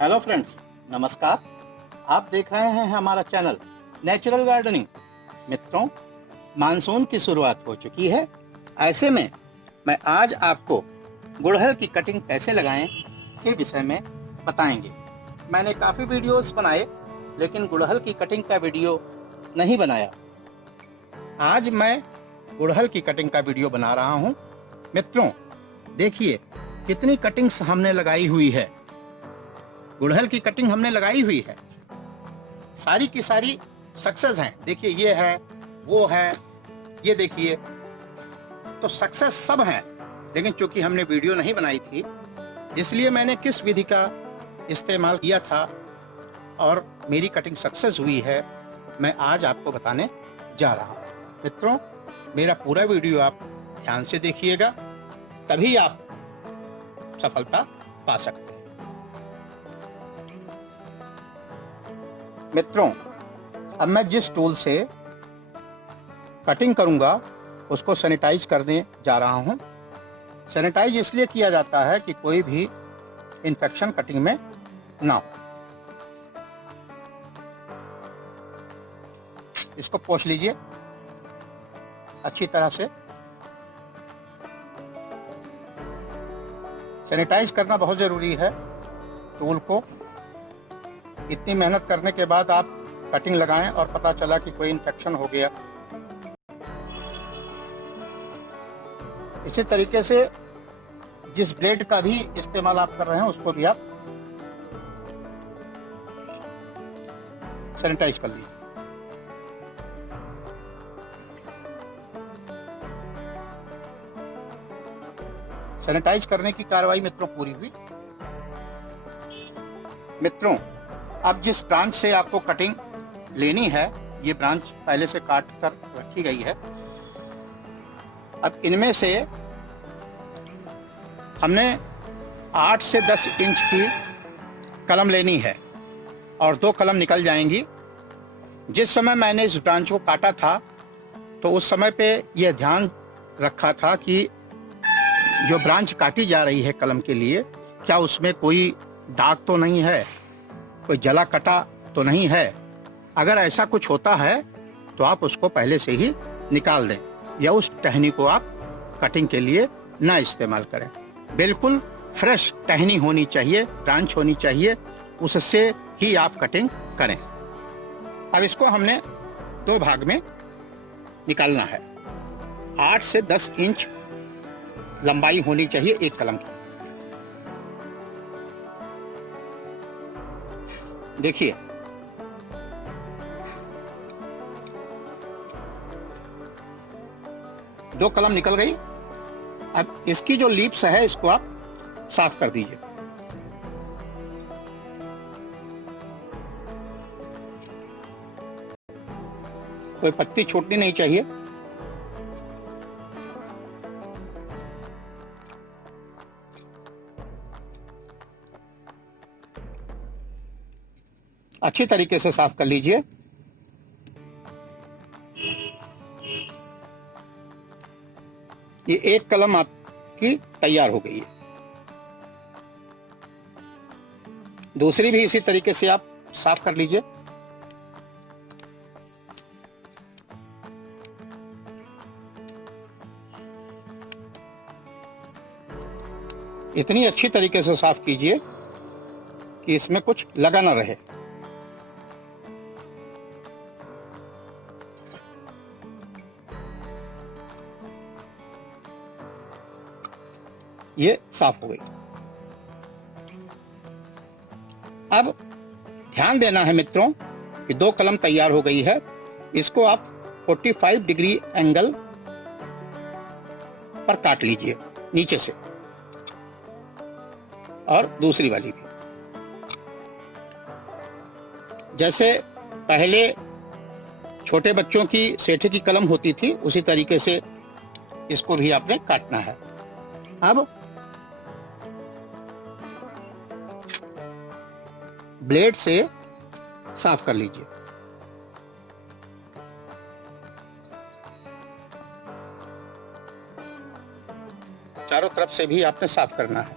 Hello friends, नमस्कार। आप देख रहे हैं हमारा चैनल नेचुरल गार्डनिंग। मित्रों, मानसून की शुरुआत हो चुकी है। ऐसे में मैं आज आपको गुड़हल की कटिंग कैसे लगाएं के विषय में बताएंगे। मैंने काफ़ी वीडियोस बनाए, लेकिन गुड़हल की कटिंग का वीडियो नहीं बनाया। आज मैं गुड़हल की कटिंग का वीडियो बना रहा हूं। मित्रों, देखिए कितनी कटिंग्स हमने लगाई हुई है। गुड़हल की कटिंग हमने लगाई हुई है, सारी की सारी सक्सेस हैं। देखिए, ये है, वो है, ये देखिए, तो सक्सेस सब हैं। लेकिन चूंकि हमने वीडियो नहीं बनाई थी, इसलिए मैंने किस विधि का इस्तेमाल किया था और मेरी कटिंग सक्सेस हुई है, मैं आज आपको बताने जा रहा हूं। मित्रों, मेरा पूरा वीडियो आप ध्यान से देखिएगा, तभी आप सफलता पा सकते हैं। मित्रों, अब मैं जिस टूल से कटिंग करूंगा उसको सैनिटाइज करने जा रहा हूं। सैनिटाइज इसलिए किया जाता है कि कोई भी इन्फेक्शन कटिंग में ना हो। इसको पोंछ लीजिए अच्छी तरह से। सैनिटाइज करना बहुत ज़रूरी है टूल को। इतनी मेहनत करने के बाद आप कटिंग लगाएं और पता चला कि कोई इन्फेक्शन हो गया। इसी तरीके से जिस ब्लेड का भी इस्तेमाल आप कर रहे हैं उसको भी आप सैनिटाइज कर लीजिए। सैनिटाइज करने की कार्रवाई मित्रों पूरी हुई। मित्रों, अब जिस ब्रांच से आपको कटिंग लेनी है, ये ब्रांच पहले से काट कर रखी गई है। अब इनमें से हमने 8 से 10 इंच की कलम लेनी है और 2 कलम निकल जाएंगी। जिस समय मैंने इस ब्रांच को काटा था तो उस समय पे यह ध्यान रखा था कि जो ब्रांच काटी जा रही है कलम के लिए, क्या उसमें कोई दाग तो नहीं है, कोई जला कटा तो नहीं है। अगर ऐसा कुछ होता है तो आप उसको पहले से ही निकाल दें या उस टहनी को आप कटिंग के लिए ना इस्तेमाल करें। बिल्कुल फ्रेश टहनी होनी चाहिए, ब्रांच होनी चाहिए, उससे ही आप कटिंग करें। अब इसको हमने 2 भाग में निकालना है। 8 से 10 इंच लंबाई होनी चाहिए एक कलम की। देखिए, दो कलम निकल गई। अब इसकी जो लीप्स है इसको आप साफ कर दीजिए। कोई पत्ती छूटनी नहीं चाहिए। अच्छी तरीके से साफ कर लीजिए। ये एक कलम आपकी तैयार हो गई है। दूसरी भी इसी तरीके से आप साफ कर लीजिए। इतनी अच्छी तरीके से साफ कीजिए कि इसमें कुछ लगा ना रहे। ये साफ हो गई। अब ध्यान देना है मित्रों कि 2 कलम तैयार हो गई है। इसको आप 45 डिग्री एंगल पर काट लीजिए नीचे से, और दूसरी वाली भी। जैसे पहले छोटे बच्चों की सेठे की कलम होती थी, उसी तरीके से इसको भी आपने काटना है। अब ब्लेड से साफ कर लीजिए। चारों तरफ से भी आपने साफ करना है।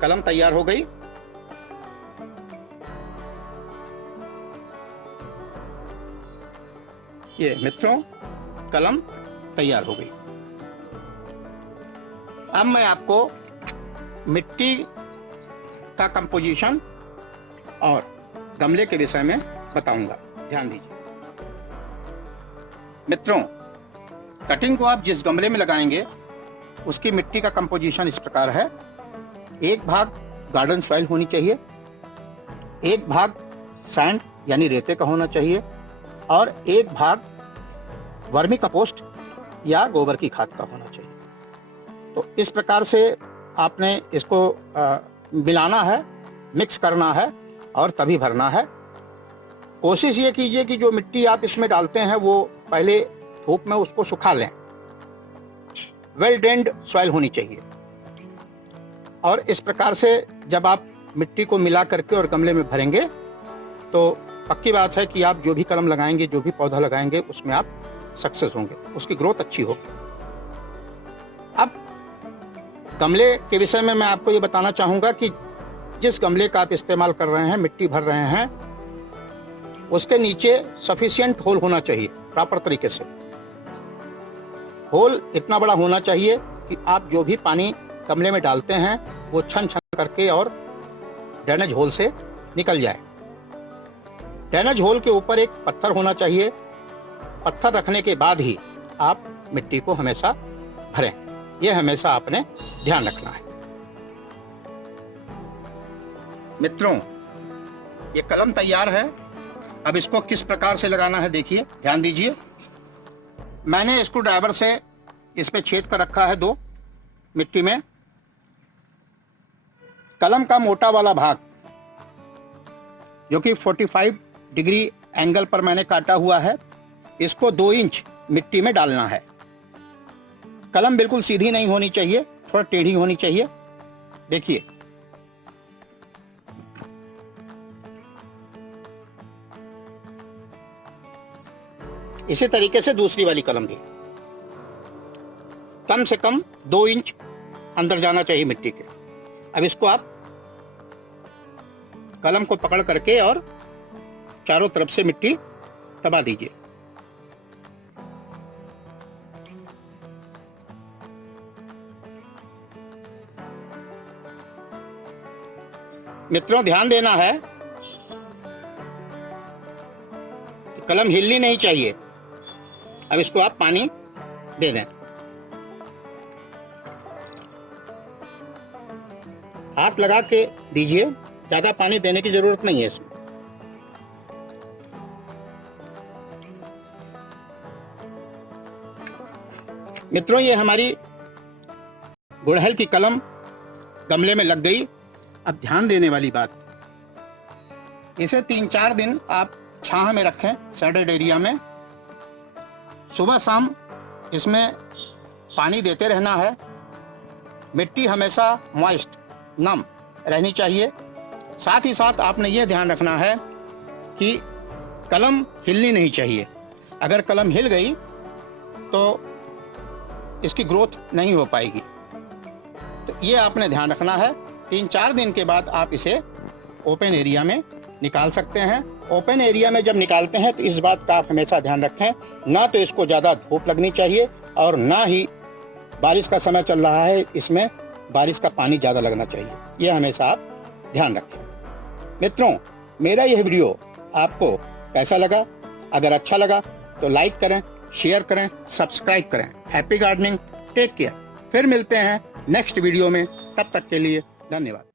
कलम तैयार हो गई। ये मित्रों कलम तैयार हो गई। अब मैं आपको मिट्टी का कंपोजिशन और गमले के विषय में बताऊंगा, ध्यान दीजिए। मित्रों, कटिंग को आप जिस गमले में लगाएंगे उसकी मिट्टी का कंपोजिशन इस प्रकार है। एक भाग गार्डन सॉइल होनी चाहिए, एक भाग सैंड यानी रेते का होना चाहिए और एक भाग वर्मी कंपोस्ट या गोबर की खाद का होना चाहिए। तो इस प्रकार से आपने इसको मिलाना है, मिक्स करना है और तभी भरना है। कोशिश ये कीजिए कि जो मिट्टी आप इसमें डालते हैं वो पहले धूप में उसको सुखा लें। वेल ड्रेन्ड सॉइल होनी चाहिए। और इस प्रकार से जब आप मिट्टी को मिला करके और गमले में भरेंगे तो पक्की बात है कि आप जो भी कलम लगाएंगे, जो भी पौधा लगाएंगे, उसमें आप सक्सेस होंगे, उसकी ग्रोथ अच्छी होगी। अब गमले के विषय में मैं आपको ये बताना चाहूँगा कि जिस गमले का आप इस्तेमाल कर रहे हैं, मिट्टी भर रहे हैं, उसके नीचे सफिशिएंट होल होना चाहिए। प्रॉपर तरीके से होल इतना बड़ा होना चाहिए कि आप जो भी पानी गमले में डालते हैं वो छन छन करके और ड्रेनेज होल से निकल जाए। ड्रेनेज होल के ऊपर एक पत्थर होना चाहिए। पत्थर रखने के बाद ही आप मिट्टी को हमेशा भरें, यह हमेशा आपने ध्यान रखना है। मित्रों, ये कलम तैयार है। अब इसको किस प्रकार से लगाना है देखिए, ध्यान दीजिए। मैंने स्क्रू ड्राइवर से इस पे छेद कर रखा है 2 मिट्टी में। कलम का मोटा वाला भाग जो कि 45 डिग्री एंगल पर मैंने काटा हुआ है, इसको 2 इंच मिट्टी में डालना है। कलम बिल्कुल सीधी नहीं होनी चाहिए, थोड़ा टेढ़ी होनी चाहिए। देखिए, इसी तरीके से दूसरी वाली कलम भी कम से कम 2 इंच अंदर जाना चाहिए मिट्टी के। अब इसको आप कलम को पकड़ करके और चारों तरफ से मिट्टी दबा दीजिए। मित्रों, ध्यान देना है, कलम हिलनी नहीं चाहिए। अब इसको आप पानी दे दें। हाथ लगा के दीजिए, ज्यादा पानी देने की जरूरत नहीं है इसमें। मित्रों, ये हमारी गुड़हल की कलम गमले में लग गई। अब ध्यान देने वाली बात, इसे 3-4 दिन आप छांव में रखें, शेडेड एरिया में। सुबह शाम इसमें पानी देते रहना है। मिट्टी हमेशा मॉइस्ट, नम रहनी चाहिए। साथ ही साथ आपने ये ध्यान रखना है कि कलम हिलनी नहीं चाहिए। अगर कलम हिल गई तो इसकी ग्रोथ नहीं हो पाएगी। तो ये आपने ध्यान रखना है। 3-4 दिन के बाद आप इसे ओपन एरिया में निकाल सकते हैं। ओपन एरिया में जब निकालते हैं तो इस बात का आप हमेशा ध्यान रखें, ना तो इसको ज़्यादा धूप लगनी चाहिए और ना ही बारिश का समय चल रहा है, इसमें बारिश का पानी ज़्यादा लगना चाहिए। यह हमेशा आप ध्यान रखें। मित्रों, मेरा यह वीडियो आपको कैसा लगा? अगर अच्छा लगा तो लाइक करें, शेयर करें, सब्सक्राइब करें। Happy gardening, take care. फिर मिलते हैं नेक्स्ट वीडियो में, तब तक के लिए धन्यवाद।